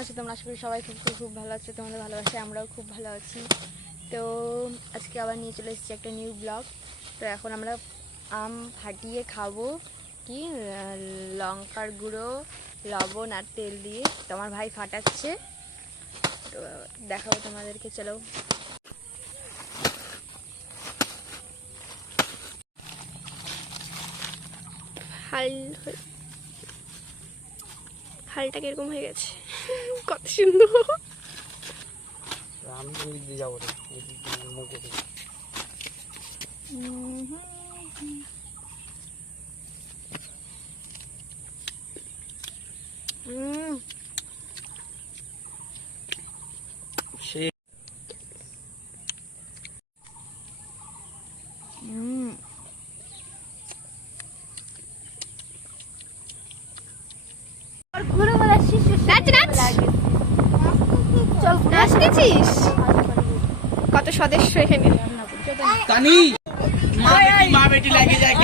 আছো তোমরা? আশা করি সবাই খুব খুব খুব ভালো আছো, তোমাদের ভালোবাসে আমরাও খুব ভালো আছি। তো আজকে আবার নিয়ে চলে এসেছি একটা নিউ ব্লগ তো এখন আমরা আম ফাটিয়ে খাব কি? লঙ্কার গুঁড়ো, লবণ আর তেল দিয়ে। তো আমার ভাই ফাটাচ্ছে। তো দেখাবো তোমাদেরকে, চলো। হাল হালটা কীরকম হয়ে গেছে? কত সুন্দর। আমি যাব রে। দিয়েছিস কত সদস্য এখানে তানি মা বেটি মা বেটি লাগে যায়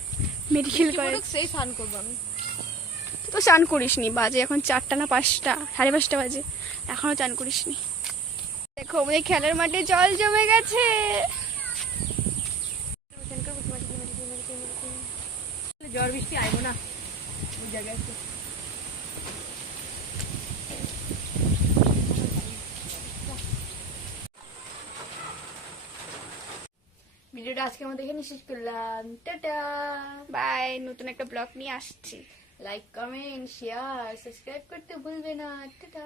মেডিকেল কলেজ সেই স্নান করব আমি। তো চান করিসনি বাজে এখন চারটা না পাঁচটা সাড়ে পাঁচটা বাজে এখনও চান করিসনি। দেখো আমাদের খেলার মাঠে জল জমে গেছে। জ্বর বৃষ্টি আইবো না ওই জায়গায় আজকে আমাদের এখানে শেষ করলাম। টাটা। বাই নতুন একটা ব্লগ নিয়ে আসছি। লাইক কমেন্ট শেয়ার সাবস্ক্রাইব করতে ভুলবে না। টাটা।